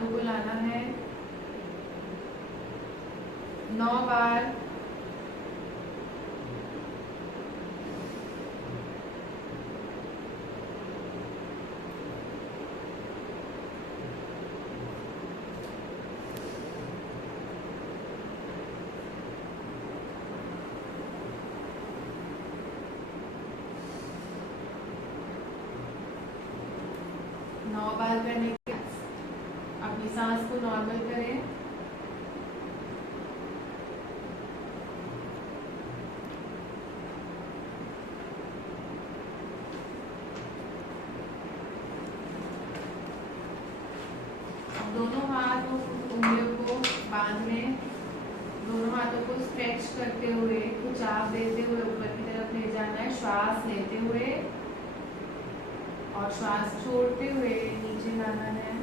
हाथों को लाना है 9 बार। करने के अपनी सांस को नॉर्मल करें। दोनों हाथ उंगलियों को बांध लें, दोनों हाथों को स्ट्रेच करते हुए कुछ आप देते हुए ऊपर की तरफ ले जाना है। श्वास लेते हुए और श्वास छोड़ते हुए नीचे लाना है।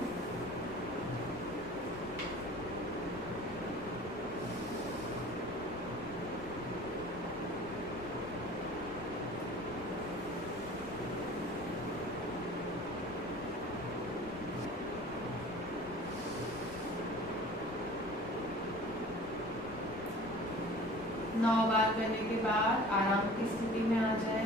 नौ बार करने के बाद आराम की स्थिति में आ जाए।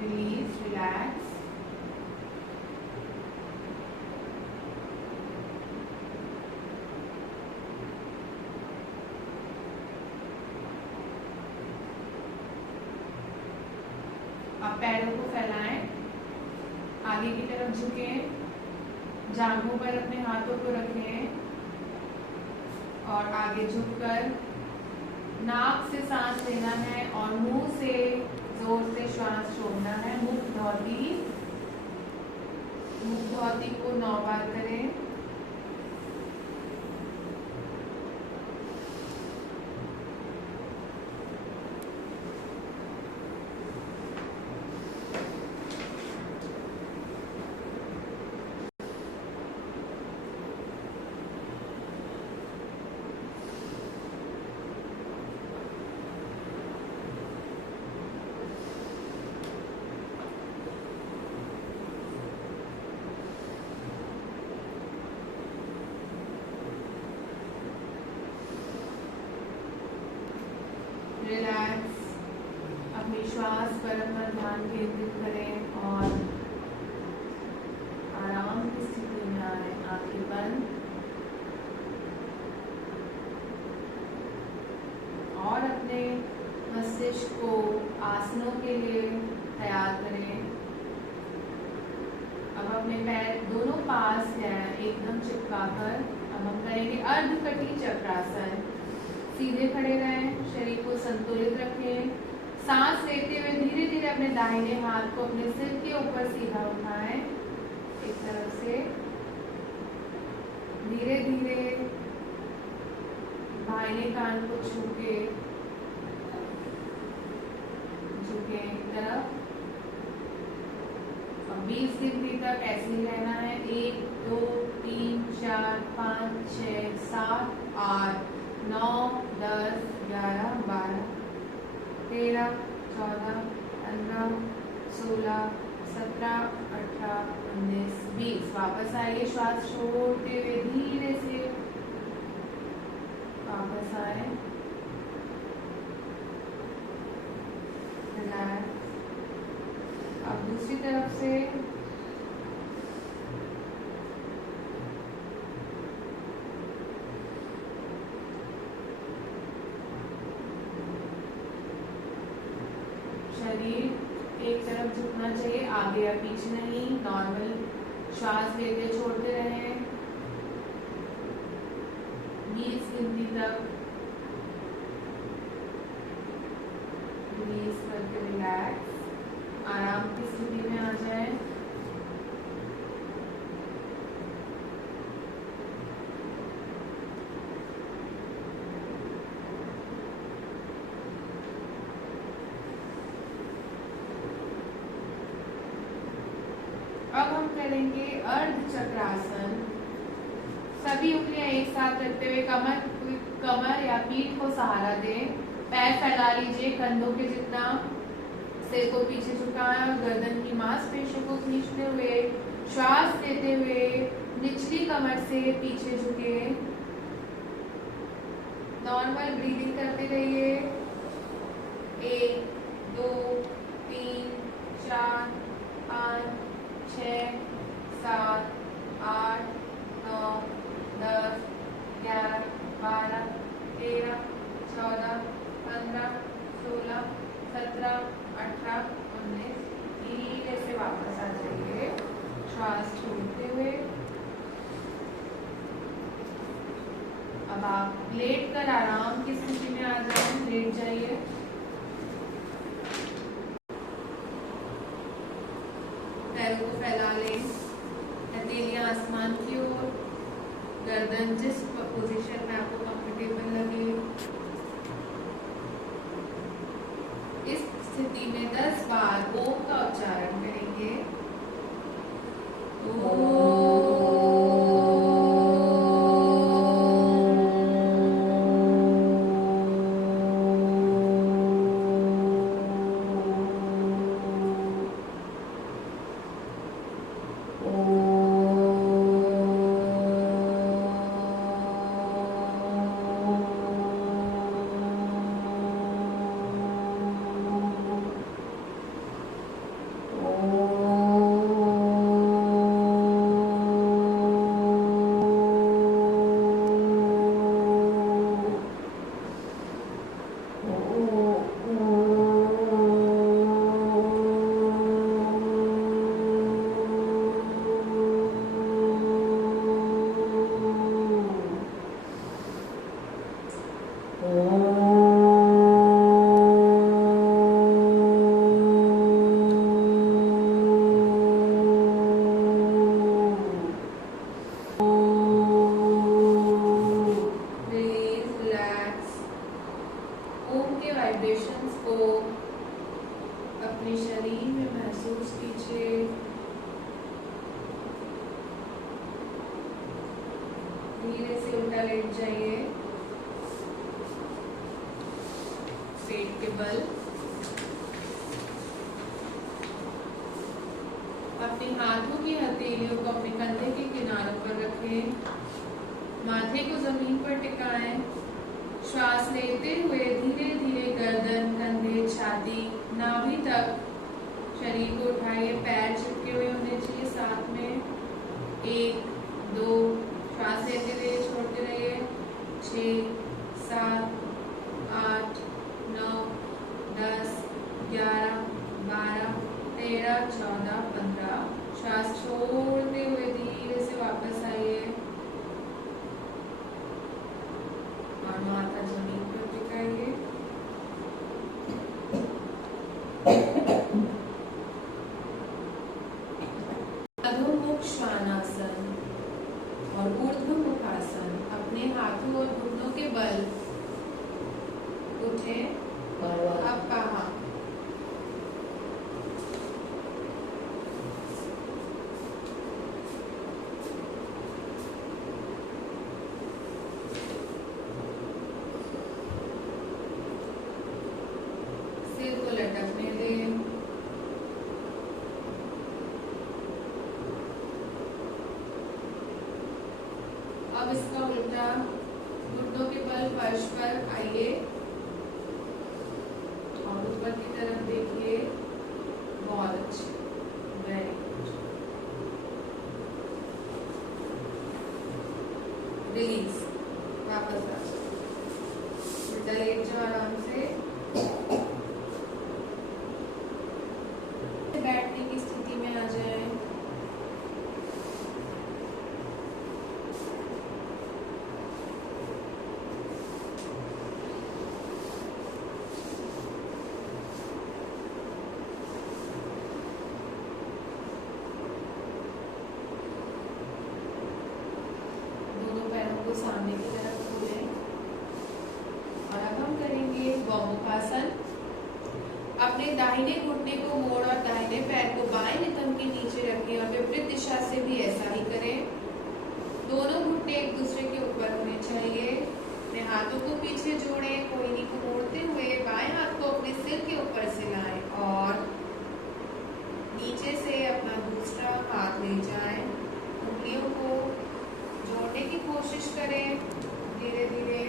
Release, relax. अब पैरों को फैलाएं, आगे की तरफ झुकें, जांघों पर अपने हाथों को रखें और आगे झुककर नाक से सांस लेना है और मुंह से जोर से श्वास छोड़ना है। मुख धौती को 9 बार करें। रिलैक्स, अपनी श्वास पर अपना ध्यान केंद्रित करें और आराम की स्थिति में आए। आंखें बंद और अपने मस्तिष्क को आसनों के लिए तैयार करें। अब अपने पैर दोनों पास हैं एकदम चिपकाकर अब हम करेंगे अर्धकटी चक्रासन। सीधे खड़े रहें, शरीर को संतुलित रखें। सांस लेते हुए धीरे धीरे अपने दाहिने हाथ को अपने सिर के ऊपर सीधा उठाएं। एक तरफ से धीरे धीरे दाहिने कान को छूके झुके एक तरफ। अब 20 गिनती तक ऐसे ही रहना है। 1 2 3 4 5 6 7 8 9 10 11 12 13 14 15 16 17 18 19 20। वापस आइए, श्वास छोड़ते हुए धीरे से वापस आए। रिलैक्स। अब दूसरी तरफ से शरीर एक तरफ झुकना चाहिए, आगे या पीछे नहीं। नॉर्मल श्वास लेते छोड़ते रहें 20 गिनती तक। रिलीज करके रिलैक्स, आराम की स्थिति में आ जाए। अब हम करेंगे अर्ध चक्रासन। सभी उंगलियां एक साथ रखते हुए कमर या पीठ को सहारा दें। पैर फैला लीजिए कंधों के जितना। सिर को पीछे झुकाएं और गर्दन की मांसपेशियों को खींचते हुए श्वास लेते हुए निचली कमर से पीछे झुके। नॉर्मल ब्रीदिंग करते रहिए। 1 2 3 4 5 6 7 8 9 10 11 12 13 14 15 16 17 18 19। धीरे से वापस आ जाइए श्वास छोड़ते हुए। अब आप लेट कर आराम की स्थिति में आ जाएं। लेट जाइए। पैरों को फैला लें, हथेलियां आसमान की ओर, गर्दन जिस पोजीशन में आपको कंफर्टेबल लगे। इस स्थिति में 10 बार ओम का उच्चारण करेंगे। वाइब्रेशंस को अपने शरीर में महसूस कीजिए। धीरे से उल्टा लेट जाइए, पेट के बल। अपने हाथों की हथेलियों को अपने कंधे के किनारों पर रखें, माथे को जमीन पर टिकाएं। श्वास लेते हुए धीरे धीरे गर्दन, कंधे, छाती, नाभि तक शरीर को उठाइए। पैर चिपके हुए होने चाहिए साथ में। 1 2 श्वास लेते रहिए, छोड़ते रहिए। 6 7 8 9 10 11 12 13 14 15। श्वास छोड़ते हुए धीरे से वापस आइए और माथा जमीन पर टिकाइए। अधोमुख श्वानासन और ऊर्ध्वमुखासन। अपने हाथों और घुटनों के बल उठे। अब कहा सिर को लटकने दें। अब इसका उल्टा, घुटनों के बल फर्श पर आइए और ऊपर की तरफ देखिए। बहुत अच्छे, वेरी गुड। रिलीज, वापस आ जाओ। उल्टा लेट जाओ आराम से। बैठने की स्थिति में आ जाए। दोनों पैरों को सामने की तरफ खोलें और अब हम करेंगे गौमुखासन। अपने दाहिने घुटने को मोड़ और दाहिने पैर को बाएं नितंब के नीचे रखें और विपरीत दिशा से भी ऐसा ही करें। दोनों घुटने एक दूसरे के ऊपर होने चाहिए। अपने हाथों को पीछे जोड़ें, कोहनी को मोड़ते हुए बाएं हाथ को अपने सिर के ऊपर से लाएं और नीचे से अपना दूसरा हाथ ले जाएं, उंगलियों को जोड़ने की कोशिश करें। धीरे धीरे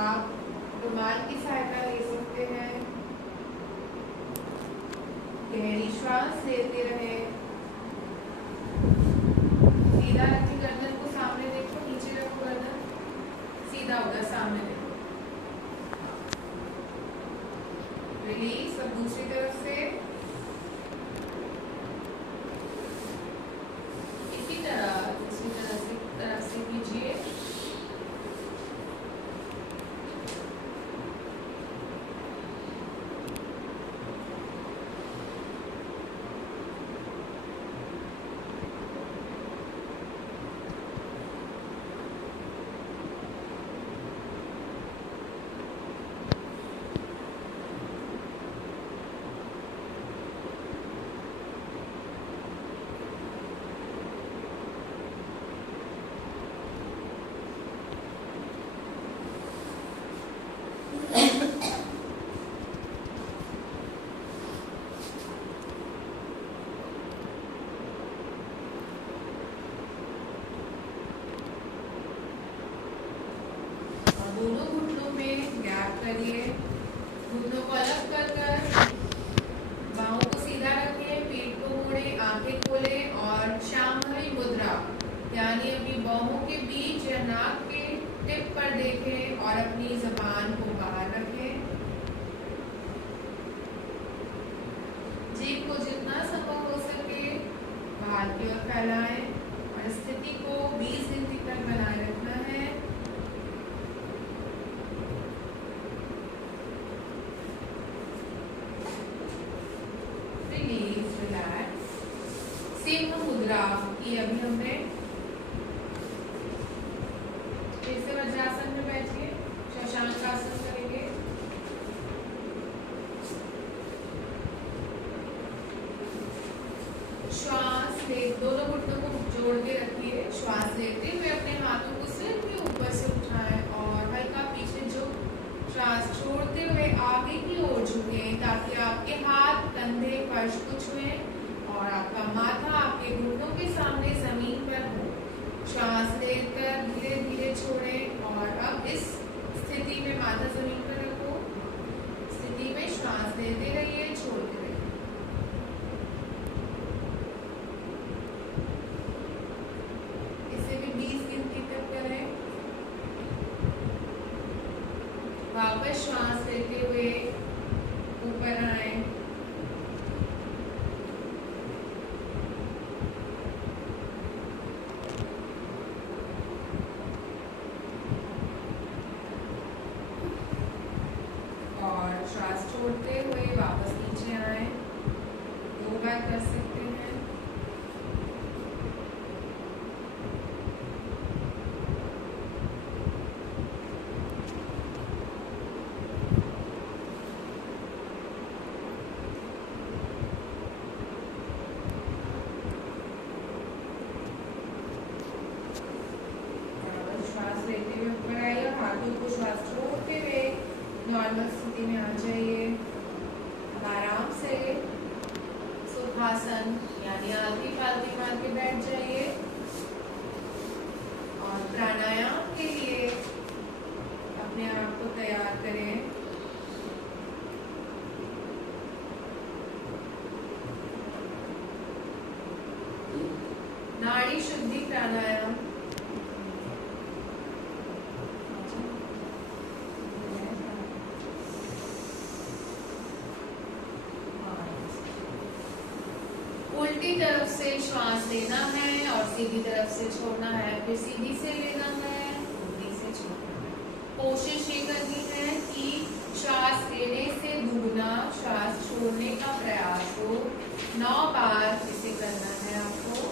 आप रुमाल की सहायता ले सकते हैं। गहरी श्वास लेते रहे। सीधा रखिए, गर्दन को सामने देखो, नीचे रखो, गर्दन सीधा होगा, सामने देखो। रिलीज। अब दूसरी तरफ से इसी तरह दूसरी तरफ से कीजिए। दोनों घुटनों में गैप करिए। घुटनों को अलग कर कर बाहों को सीधा रखें, पीठ को मोड़े, आंखें खोलें और शांभवी मुद्रा यानी अपनी बाहों के बीच या नाक के टिप पर देखें और अपनी जबान को बाहर रखें। जीभ को जितना संभव हो सके बाहर की ओर फैलाएं और स्थिति को 20 गिनती तक बनाए रखना है। सिंह मुद्रा की अभी हमने। फिर से वज्रासन में बैठिए, शशांक आसन करेंगे। श्वास ले, दोनों घुटनों को जोड़ के रखिए। श्वास लेते हुए अपने हाथों को सिर के ऊपर से उठाएं और हल्का पीछे झुक, श्वास छोड़ते हुए आगे की ओर झुकें ताकि आपके हाथ कंधे फर्श को छुएं और आपका माथा आपके घुटनों के सामने जमीन पर हो। श्वास लेकर धीरे धीरे छोड़ें और अब इस स्थिति में माथा जमीन पर रखो। स्थिति में श्वास लेते रहिए, छोड़ते रहिए। इसे भी 20 गिनती तक करें। वापस श्वास लेते हुए ऊपर आए। श्वास छोड़ते हुए वापस नीचे आए। 2 बार कर सकते हैं। श्वास लेते हुए ऊपर आइए, हाथों को श्वास छोड़ते हुए नॉर्मल स्थिति में आ जाइए। अब आराम से सुखासन यानी आधी पालती मार के बैठ जाइए और प्राणायाम के लिए अपने आप को तैयार करें। नाड़ी शुद्धि प्राणायाम। उल्टी तरफ से श्वास लेना है और सीधी तरफ से छोड़ना है, फिर सीधी से लेना है, उल्टी से छोड़ना है। कोशिश ये करनी है कि श्वास लेने से दुगना श्वास छोड़ने का प्रयास हो। 9 बार इसे करना है आपको।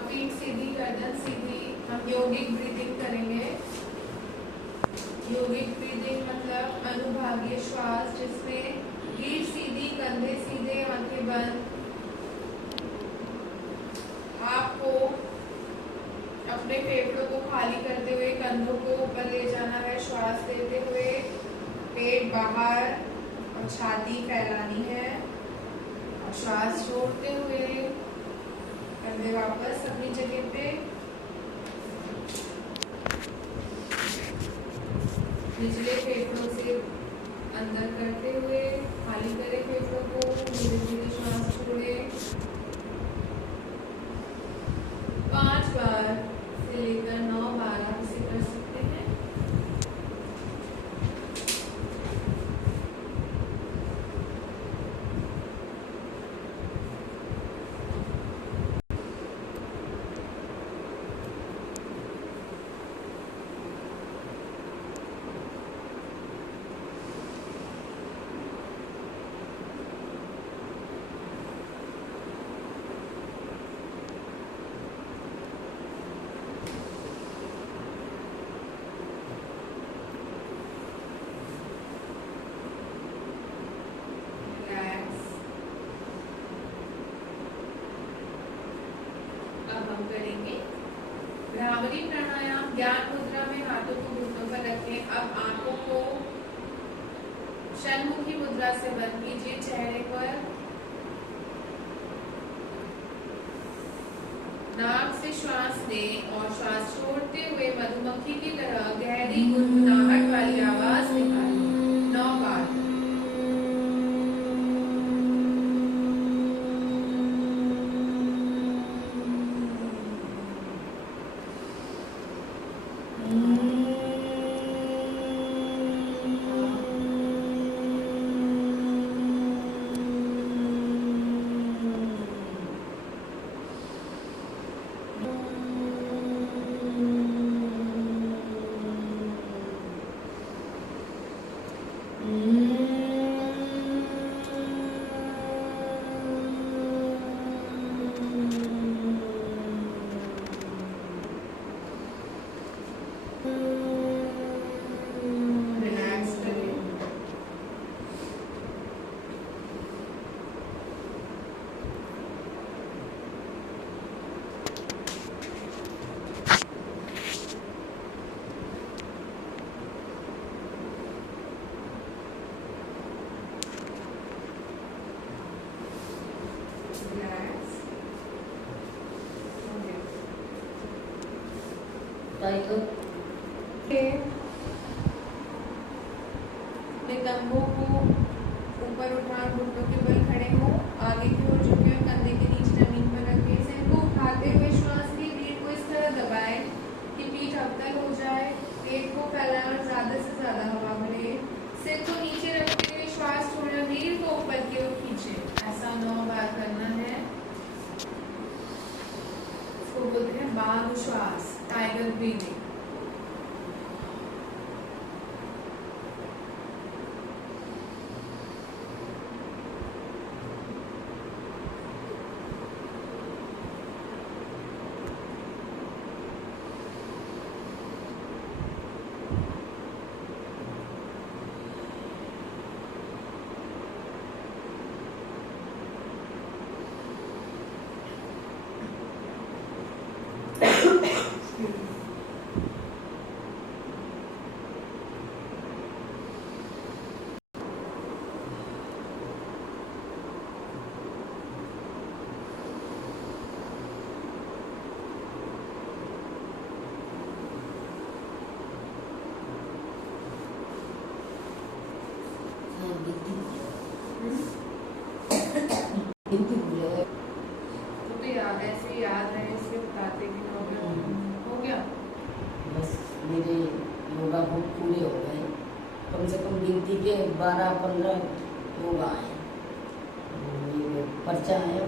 अब पीठ सीधी, गर्दन सीधी। हम योगिक ब्रीदिंग करेंगे। योगिक ब्रीदिंग मतलब अनुभागीय श्वास, जिसमें पीठ सीधी, कंधे सीधे, आंखें बंद। आपको अपने फेफड़ों को खाली करते हुए कंधों को ऊपर ले जाना है, श्वास लेते हुए पेट बाहर और छाती फैलानी है, और श्वास छोड़ते हुए कंधे वापस अपनी जगह पे। निचले फेफड़ों से अंदर करते हुए खाली करें फेफड़ों को, धीरे धीरे श्वास छोड़े। 5 बार से लेकर 9 बार आप इसे कर सकते हैं। अब हम करेंगे भ्रामरी प्राणायाम। ज्ञान मुद्रा में हाथों को घुटनों पर रखें। अब आंखों को षण्मुखी मुद्रा से बंद कीजिए। चेहरे पर नाक से श्वास लें और श्वास छोड़ते हुए मधुमक्खी की तरह गहरी गुनगुनाहट वाली आवाज निकालें। 9 बार। रिलैक्स करें। रिलैक्स। अपने कंधों को ऊपर उठा, घुटनों के बल खड़े हो, आगे की ओर झुके, कंधे के नीचे जमीन पर रखें। सिर को उठाते हुए श्वास की रीढ़ को इस तरह दबाएं कि पीठ अवतल हो जाए। पेट को फैलाएं और ज्यादा से ज्यादा हवा भरे। सिर को नीचे रखते हुए श्वास छोड़ना, रीढ़ को ऊपर की ओर खींचे। ऐसा 9 बार करना है। इसको बोलते हैं बाघ श्वास, टाइगर ब्रीदिंग। तो याद ऐसे याद रहे, इससे बताते कि हो गया। बस मेरे योगा बहुत पूरे हो गए। कम से कम गिनती के 12-15 योगा हैं। ये पर्चा है।